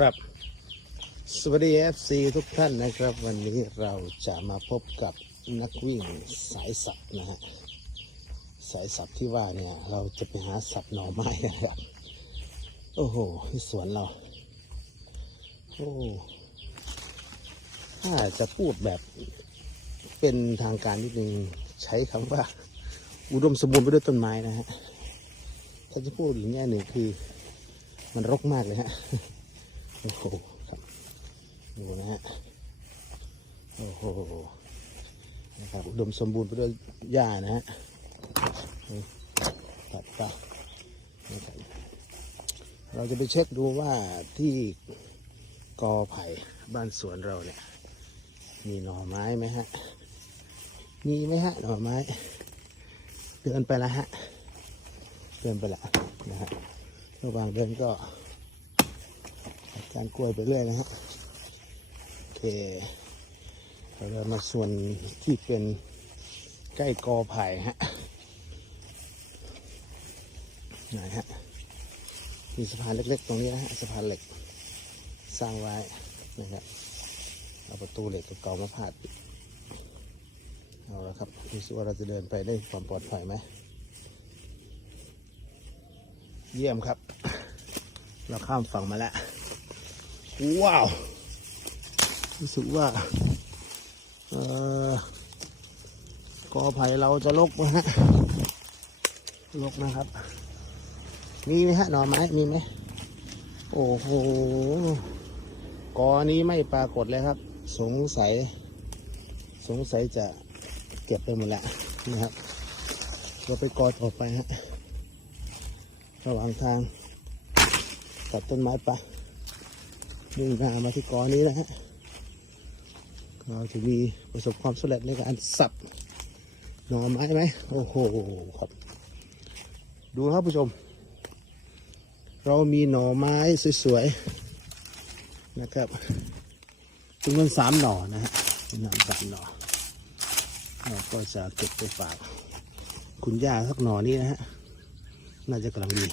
ครับ สวัสดี FC ทุกท่านนะครับ วันนี้เราจะมาพบกับนักวิ่งสายสับนะฮะสายสับที่ว่าเนี่ย เราจะไปหาสับหน่อไม้นะครับ โอ้โหที่สวนเรา โอ้ถ้าจะพูดแบบเป็นทางการนิดนึงใช้คำว่า อุดมสมบูรณ์ไปด้วยต้นไม้นะฮะถ้าจะพูดอีกแง่หนึ่งคือ มันรกมากเลยฮะ โอ้โหครับดูนะฮะโอ้โหนะครับอุดมสมบูรณ์ไปด้วยหญ้านะฮะตัดไปเราจะไปเช็คดูว่าที่กอไผ่บ้านสวนเราเนี่ย มีหน่อไม้ไหมฮะ มีไหมฮะหน่อไม้ เดินไปแล้วฮะ เดินไปแล้วนะฮะระหว่างเดินก็ การกล้วยไปเรื่อยนะฮะโอเคเราเดินมาส่วนที่เป็นใกล้กอไผ่ฮะไหนฮะมีสะพานเล็กๆ ตรงนี้นะฮะสะพานเหล็กสร้างไว้นะครับเอาประตูเหล็กเก่าๆมาพาดปิดเอาละครับดูสิว่าเราจะเดินไปได้ความปลอดภัยไหมเยี่ยมครับ เราข้ามฝั่งมาแล้ว ว้าว รู้สึกว่า เออกอไผ่เราจะลกไหมฮะลกนะครับ มีไหมฮะ หน่อไม้ มีไหม โอ้โห กอนี้ไม่ปรากฏเลยครับ สงสัย สงสัยจะเก็บไปหมดแล้วนะครับ เราไปกอต่อไปฮะ ระหว่างทางตัดต้นไม้ไป มุ่งหน้ามาที่กอนี้นะฮะเราจะมีประสบความสำเร็จในการสับหน่อไม้ไหมโอ้โหครับ ดูครับผู้ชม เรามีหน่อไม้สวยๆนะครับจำนวนสามหน่อนะฮะจำนวนสามหน่อเราก็จะเก็บไปฝาก คุณย่าสักหน่อนี้นะฮะ น่าจะกำลังดี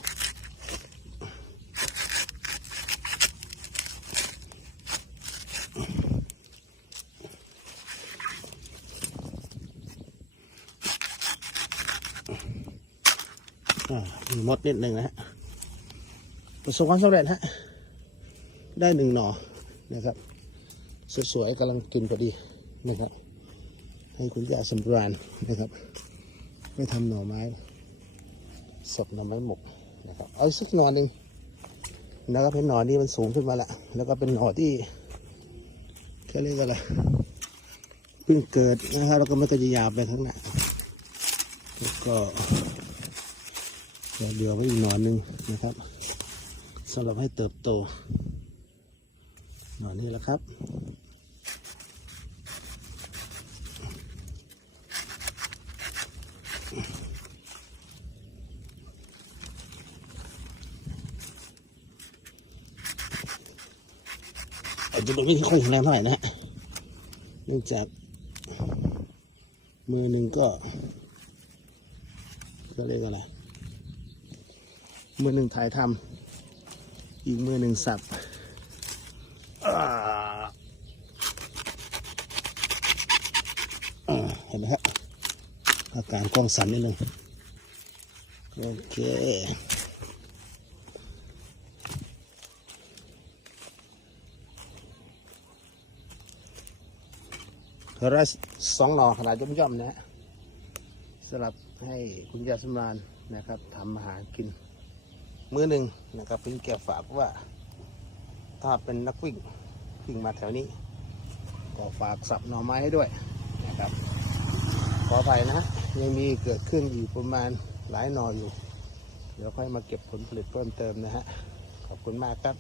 มีมดนิดหนึ่งนะฮะประสบความสำเร็จฮะ ได้หนึ่งหน่อนะครับ สวยๆกำลังกินพอดีนะครับ ให้คุณยาสำราญนะครับไม่ทำหน่อไม้สดหน่อไม้หมกนะครับ เอาอีกสักหน่อหนึ่งนะครับเห็นหน่อนี้มันสูงขึ้นมาล้วแล้วก็เป็นหน่อที่เขาเรียกอะไรเพิ่งเกิดนะครับแล้วก็มันก็จะยาบไปข้างหน้าแล้วก็ เดี๋ยวไว้อีกหน่อหนึ่งนะครับสำหรับให้เติบโตหนอนนี้แหละครับอาจจะไม่ค่อยแข็งแรงเท่าไหร่นะฮะเนื่องจาก มือหนึ่งก็ก็เรียกอะไร มือหนึ่งถ่ายทำอีกมือหนึ่งสับเห็นไหมฮะอาการกล้องสั่นนิดนึงโอเคละสองหน่อขนาดย่อมๆนะฮะสำหรับให้คุณยาสำราญนะครับทำอาหารกิน มือหนึ่งนะครับพิ่งแกฝากว่า ถ้าเป็นนักวิ่งวิ่งมาแถวนี้ ก็ฝากสับหน่อไม้ให้ด้วยนะครับขอไปนะยังมีเกิดขึ้นอยู่ประมาณหลายหน่ออยู่ เดี๋ยวค่อยมาเก็บผลผลิตเพิ่มเติมนะฮะขอบคุณมากครับ